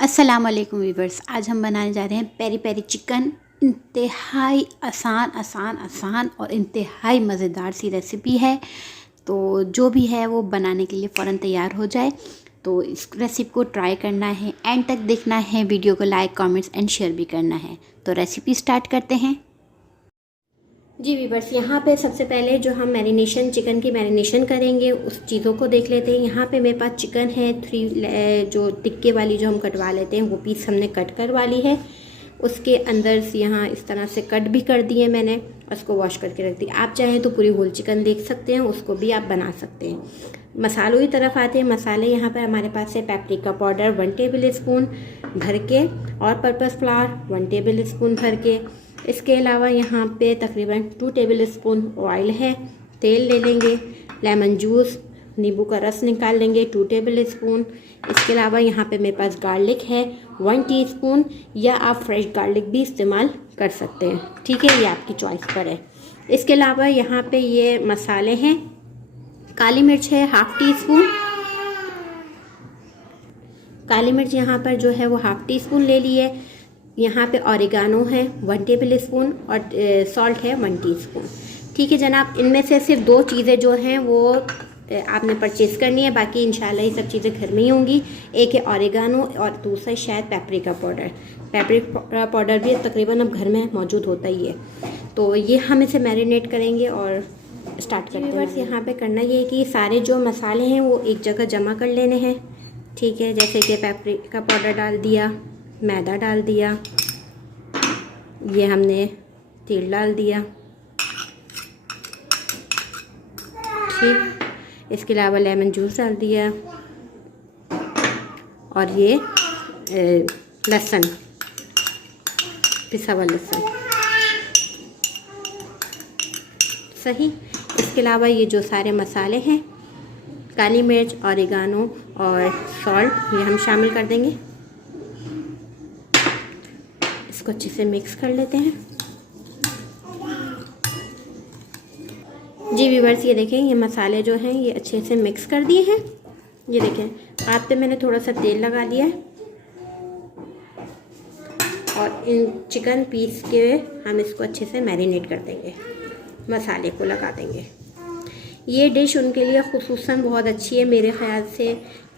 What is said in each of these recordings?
अस्सलाम वालेकुम वीवर्स। आज हम बनाने जा रहे हैं पेरी पेरी चिकन। इंतहाई आसान और इंतहाई मज़ेदार सी रेसिपी है। तो जो भी है वो बनाने के लिए फ़ौरन तैयार हो जाए। तो इस रेसिपी को ट्राई करना है, एंड तक देखना है, वीडियो को लाइक कमेंट्स एंड शेयर भी करना है। तो रेसिपी स्टार्ट करते हैं। जी वीवर्स, यहाँ पे सबसे पहले जो हम चिकन की मैरिनेशन करेंगे उस चीज़ों को देख लेते हैं। यहाँ पे मेरे पास चिकन है 3 जो टिक्के वाली जो हम कटवा लेते हैं वो पीस हमने कट करवा ली है। उसके अंदर से यहाँ इस तरह से कट भी कर दिए मैंने, उसको वॉश करके रख दिया। आप चाहें तो पूरी होल चिकन देख सकते हैं, उसको भी आप बना सकते हैं। मसालों की तरफ आते हैं। मसाले यहाँ पर हमारे पास है पेपरिका पाउडर 1 टेबल स्पून भर के, और पर्पस फ्लावर 1 टेबल स्पून भर के। इसके अलावा यहाँ पे तकरीबन 2 टेबल स्पून ऑयल है, तेल ले लेंगे। लेमन जूस, नींबू का रस निकाल लेंगे 2 टेबल स्पून। इसके अलावा यहाँ पे मेरे पास गार्लिक है 1 टीस्पून, या आप फ्रेश गार्लिक भी इस्तेमाल कर सकते हैं, ठीक है, ये आपकी चॉइस पर है। इसके अलावा यहाँ पे ये मसाले हैं। काली मिर्च है 1/2 टीस्पून, काली मिर्च यहाँ पर जो है वो 1/2 टीस्पून ले ली है। यहाँ पे ऑरिगानो है 1 टेबल स्पून, और सॉल्ट है 1 टीस्पून। ठीक है जनाब, इनमें से सिर्फ 2 चीज़ें जो हैं वो आपने परचेज़ करनी है, बाकी इंशाल्लाह ये सब चीज़ें घर में ही होंगी। एक है ऑरिगानो और दूसरा शायद पेपरिका पाउडर। पेपरिका पाउडर भी तकरीबन अब घर में मौजूद होता ही है। तो ये हम इसे मैरिनेट करेंगे और स्टार्ट करते हैं। यहाँ पे करना ये है कि सारे जो मसाले हैं वो एक जगह जमा कर लेने हैं, ठीक है। जैसे कि पेपरिका पाउडर डाल दिया, मैदा डाल दिया, ये हमने तेल डाल दिया, ठीक। इसके अलावा लेमन जूस डाल दिया, और ये लहसुन, पिसा हुआ लहसुन, सही। इसके अलावा ये जो सारे मसाले हैं, काली मिर्च, ऑरिगानो और सॉल्ट, ये हम शामिल कर देंगे। इसको अच्छे से मिक्स कर लेते हैं। जी व्यूअर्स, ये देखें, ये मसाले जो हैं ये अच्छे से मिक्स कर दिए हैं। ये देखें, हाथ पे मैंने थोड़ा सा तेल लगा दिया है, और इन चिकन पीस के हम इसको अच्छे से मैरिनेट कर देंगे, मसाले को लगा देंगे। ये डिश उनके लिए खुसूसन बहुत अच्छी है मेरे ख्याल से,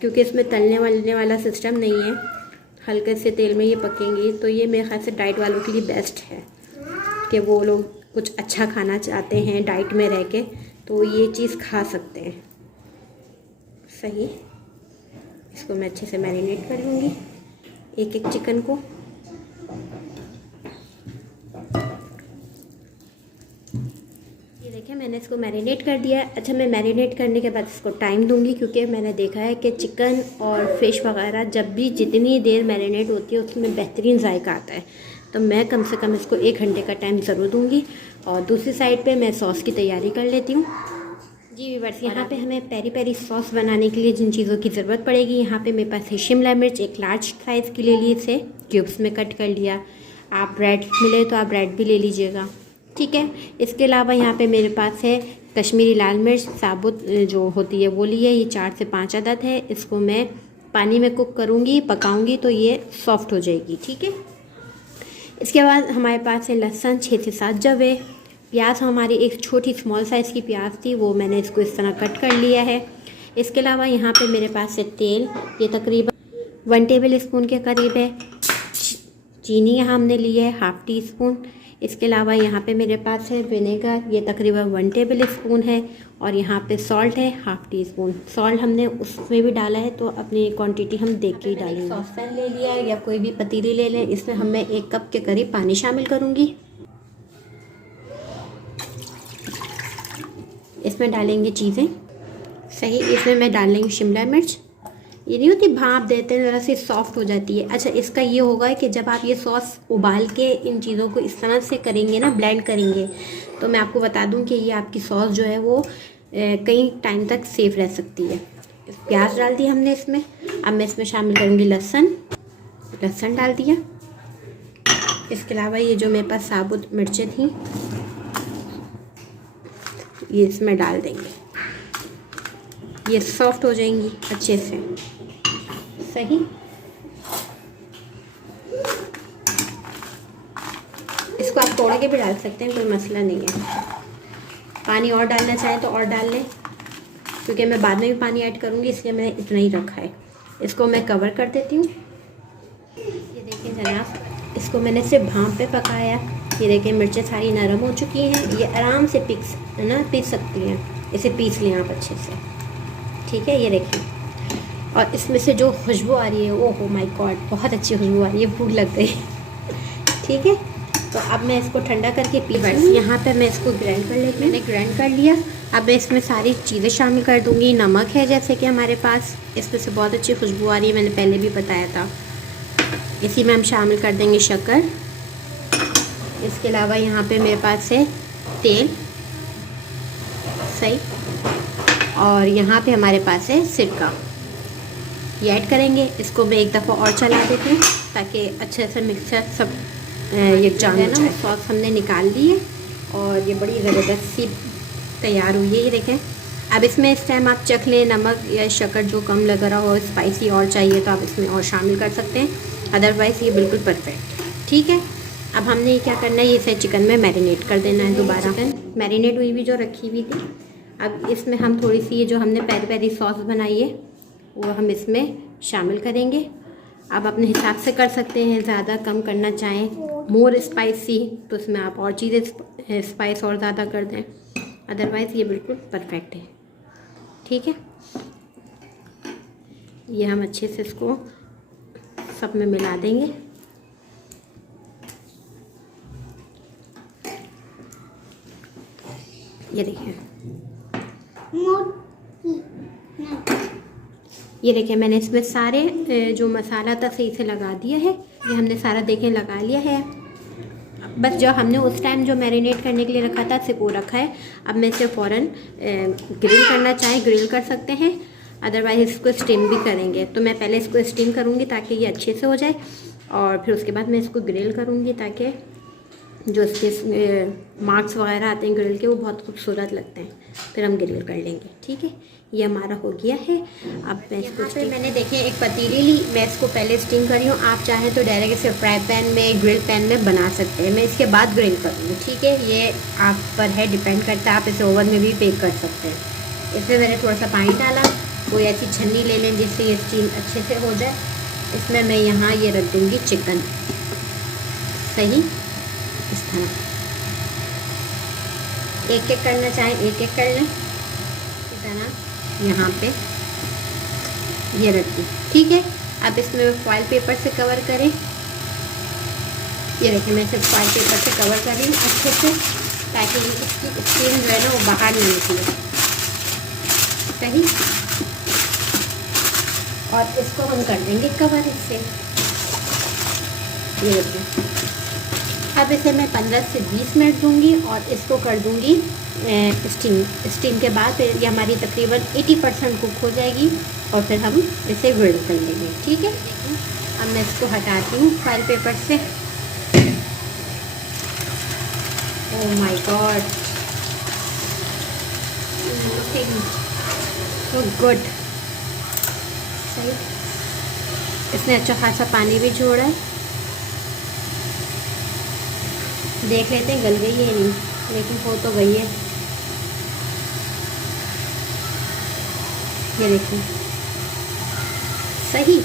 क्योंकि इसमें तलने वलने वाला सिस्टम नहीं है, हल्के से तेल में ये पकेंगी। तो ये मेरे ख्याल से डाइट वालों के लिए बेस्ट है, कि वो लोग कुछ अच्छा खाना चाहते हैं डाइट में रह के, तो ये चीज़ खा सकते हैं, सही। इसको मैं अच्छे से मैरिनेट कर लूँगी एक एक चिकन को। ये देखिए, मैंने इसको मैरिनेट कर दिया है। अच्छा, मैं मैरिनेट करने के बाद इसको टाइम दूंगी, क्योंकि मैंने देखा है कि चिकन और फिश वगैरह जब भी जितनी देर मैरिनेट होती है उसमें बेहतरीन जायका आता है। तो मैं कम से कम इसको 1 घंटे का टाइम ज़रूर दूंगी। और दूसरी साइड पे मैं सॉस की तैयारी कर लेती हूँ। जी व्यूअर्स, यहाँ पे हमें पेरी पेरी सॉस बनाने के लिए जिन चीज़ों की ज़रूरत पड़ेगी, यहाँ पे मेरे पास है शिमला मिर्च, एक लार्ज साइज़ की ले ली, इसे क्यूब्स में कट कर लिया। आप ब्रेड मिले तो आप ब्रेड भी ले लीजिएगा, ठीक है। इसके अलावा यहाँ पे मेरे पास है कश्मीरी लाल मिर्च साबुत जो होती है वो ली है, ये 4 से 5 अदद है। इसको मैं पानी में कुक करूँगी, पकाऊँगी तो ये सॉफ्ट हो जाएगी, ठीक है। इसके बाद हमारे पास है लहसुन 6 से 7 जवे। प्याज हमारी एक छोटी स्मॉल साइज़ की प्याज थी, वो मैंने इसको इस तरह कट कर लिया है। इसके अलावा यहाँ पे मेरे पास है तेल, ये तकरीबन 1 टेबल स्पून के करीब है। चीनी यहाँ हमने ली है 1/2 टीस्पून। इसके अलावा यहाँ पे मेरे पास है विनेगर, ये तकरीबन 1 टेबल स्पून है। और यहाँ पे सॉल्ट है 1/2 टीस्पून। सॉल्ट हमने उसमें भी डाला है, तो अपनी क्वांटिटी हम देख के ही डालेंगे। सॉस पैन ले लिया है, या कोई भी पतीली ले लें। इसमें हम मैं 1 कप के करीब पानी शामिल करूँगी। इसमें डालेंगे चीज़ें, सही। इसमें मैं डालेंगे शिमला मिर्च, ये नहीं होती भाप देते हैं ज़रा सी सॉफ्ट हो जाती है। अच्छा, इसका ये होगा कि जब आप ये सॉस उबाल के इन चीज़ों को इस तरह से करेंगे ना, ब्लेंड करेंगे, तो मैं आपको बता दूं कि ये आपकी सॉस जो है वो कई टाइम तक सेफ रह सकती है। प्याज डाल दी हमने इसमें। अब मैं इसमें शामिल करूँगी लहसुन, लहसुन डाल दिया। इसके अलावा ये जो मेरे पास साबुत मिर्चें थी ये इसमें डाल देंगे, ये सॉफ्ट हो जाएंगी अच्छे से, सही। आप तोड़ के भी डाल सकते हैं, कोई मसला नहीं है। पानी और डालना चाहें तो और डाल लें, क्योंकि मैं बाद में भी पानी ऐड करूँगी, इसलिए मैंने इतना ही रखा है। इसको मैं कवर कर देती हूँ। ये देखिए जनाब, इसको मैंने सिर्फ भाप पे पकाया। ये देखिए मिर्चें सारी नरम हो चुकी हैं, ये आराम से पीस सकती हैं। इसे पीस लें आप अच्छे से, ठीक है। ये देखिए, और इसमें से जो खुशबू आ रही है, ओह माय गॉड, बहुत अच्छी खुशबू आ रही है, भूख लग गई। ठीक है, तो अब मैं इसको ठंडा करके यहाँ पे मैं इसको ग्राइंड कर लेती हूँ। मैंने ग्राइंड कर लिया। अब मैं इसमें सारी चीज़ें शामिल कर दूँगी। नमक है जैसे कि हमारे पास, इसमें से बहुत अच्छी खुशबू आ रही है, मैंने पहले भी बताया था। इसी में हम शामिल कर देंगे शक्कर। इसके अलावा यहाँ पे मेरे पास है तेल, सही, और यहाँ पे हमारे पास है सिरका। ये ऐड करेंगे। इसको मैं एक दफ़ा और चला देती हूँ ताकि अच्छे से मिक्सर सब यकजान हो जाए। सॉस हमने निकाल ली है और ये बड़ी ज़बरदस्त सी तैयार हुई है। ये देखें। अब इसमें इस टाइम आप चख लें, नमक या शक्कर जो कम लग रहा हो, स्पाइसी और चाहिए तो आप इसमें और शामिल कर सकते हैं, अदरवाइज़ ये बिल्कुल परफेक्ट। ठीक है, अब हमने ये क्या करना है, ये इसे चिकन में मैरिनेट कर देना है दोबारा। चिकन मैरिनेट हुई भी जो रखी हुई थी, अब इसमें हम थोड़ी सी ये जो हमने पेरी पेरी सॉस बनाई है वो हम इसमें शामिल करेंगे। आप अपने हिसाब से कर सकते हैं, ज़्यादा कम करना चाहें, मोर स्पाइसी तो इसमें आप और चीज़ें स्पाइस और ज़्यादा कर दें, अदरवाइज़ ये बिल्कुल परफेक्ट है। ठीक है, ये हम अच्छे से इसको सब में मिला देंगे। ये देखिए, ये देखिए मैंने इसमें सारे जो मसाला था सही से लगा दिया है। ये हमने सारा देखें लगा लिया है। बस जो हमने उस टाइम जो मैरिनेट करने के लिए रखा था सिर्फ वो रखा है। अब मैं इसे फ़ौरन ग्रिल करना चाहें ग्रिल कर सकते हैं, अदरवाइज़ इसको स्टीम भी करेंगे। तो मैं पहले इसको स्टीम करूँगी ताकि ये अच्छे से हो जाए, और फिर उसके बाद मैं इसको ग्रिल करूँगी ताकि जो इसके मार्क्स वगैरह आते हैं ग्रिल के वो बहुत खूबसूरत लगते हैं, फिर हम ग्रिल कर लेंगे। ठीक है, ये हमारा हो गया है। अब मैं इसको मैंने देखिए एक पतीली ली, मैं इसको पहले स्टीम कर रही हूँ। आप चाहें तो डायरेक्ट इसे फ्राई पैन में, ग्रिल पैन में बना सकते हैं। मैं इसके बाद ग्रिल करूँगी। ठीक है, ये आप पर है, डिपेंड करता है, आप इसे ओवन में भी बेक कर सकते हैं। इसमें मैंने थोड़ा सा पानी डाला, कोई ऐसी छन्नी ले लें जिससे ये स्टीम अच्छे से हो जाए। इसमें मैं यहाँ ये रख दूँगी चिकन, सही इस तरह एक एक करना चाहें एक एक कर लें, इस तरह यहाँ पे ये रख दी। ठीक है, अब इसमें फॉइल पेपर से कवर करें। ये देखिए मैं सिर्फ फॉइल पेपर से कवर कर रही हूँ अच्छे से, ताकि इसकी स्टीम जो है ना वो बाहर नहीं निकले। सही, और इसको हम कर देंगे कवर इससे। ये देखिए, अब इसे मैं 15 से 20 मिनट दूंगी और इसको कर दूंगी स्टीम के बाद फिर ये हमारी तकरीबन 80% कुक हो जाएगी और फिर हम इसे ग्रिल कर लेंगे। ठीक है, अब मैं इसको हटाती हूँ फाइल पेपर से। Oh my God, so good. सही, इसने अच्छा खासा पानी भी छोड़ा है। देख लेते हैं गल गई है नहीं, लेकिन हो तो गई है। ये देखिए, सही,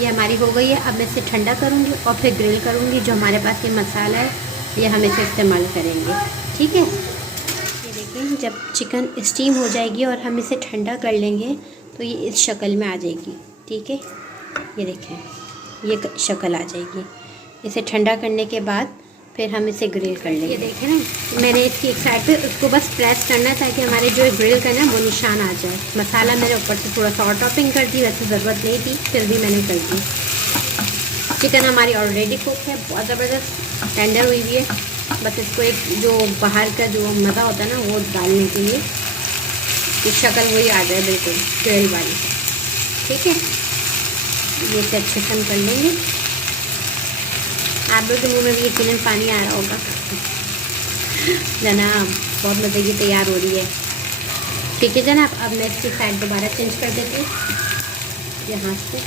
ये हमारी हो गई है। अब मैं इसे ठंडा करूँगी और फिर ग्रिल करूँगी। जो हमारे पास ये मसाला है ये हम इसे इस्तेमाल करेंगे। ठीक है, ये देखिए जब चिकन स्टीम हो जाएगी और हम इसे ठंडा कर लेंगे तो ये इस शक्ल में आ जाएगी। ठीक है, ये देखें ये शक्ल आ जाएगी। इसे ठंडा करने के बाद फिर हम इसे ग्रिल कर लेंगे। ये देखें ना, मैंने इसकी एक साइड पे उसको बस प्रेस करना ताकि हमारे जो ग्रिल का ना वो निशान आ जाए। मसाला मैंने ऊपर से थोड़ा सा और टॉपिंग कर दी, वैसे ज़रूरत नहीं थी, फिर भी मैंने कर दी। चिकन हमारी ऑलरेडी कुक है, बहुत ज़बरदस्त टेंडर हुई हुई है। बस इसको एक जो बाहर का जो मज़ा होता है ना वो डालने के लिए कि शक्ल वही आ जाए बिल्कुल ग्रिल वाली। ठीक है, ये से अच्छे से हम कर लेंगे। आप लोग के मुँह में भी यकीनन पानी आ रहा होगा। जनाब बहुत मज़े की तैयार हो रही है। ठीक है जनाब, अब मैं इसकी साइड दोबारा चेंज कर देती हूँ यहाँ से।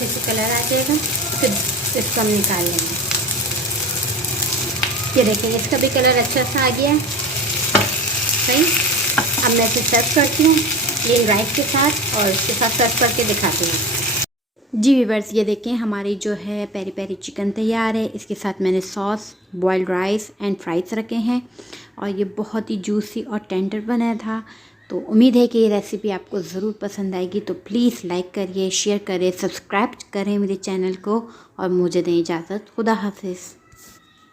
अच्छे से कलर आ जाएगा, फिर इसको हम निकाल लेंगे। ये देखें इसका भी कलर अच्छा सा आ गया है। सही, अब मैं इसे सर्व करती हूँ प्लेन राइस के साथ और उसके साथ सर्व करके दिखाती हूँ। जी व्यूअर्स, ये देखें हमारी जो है पेरी पेरी चिकन तैयार है। इसके साथ मैंने sauce, boiled rice and fries रखे हैं और ये बहुत ही जूसी और टेंडर बना था। तो उम्मीद है कि ये रेसिपी आपको ज़रूर पसंद आएगी। तो प्लीज़ लाइक करिए, शेयर करिए, सब्सक्राइब करें मेरे चैनल को और मुझे दें इजाज़त। खुदा हाफिज़।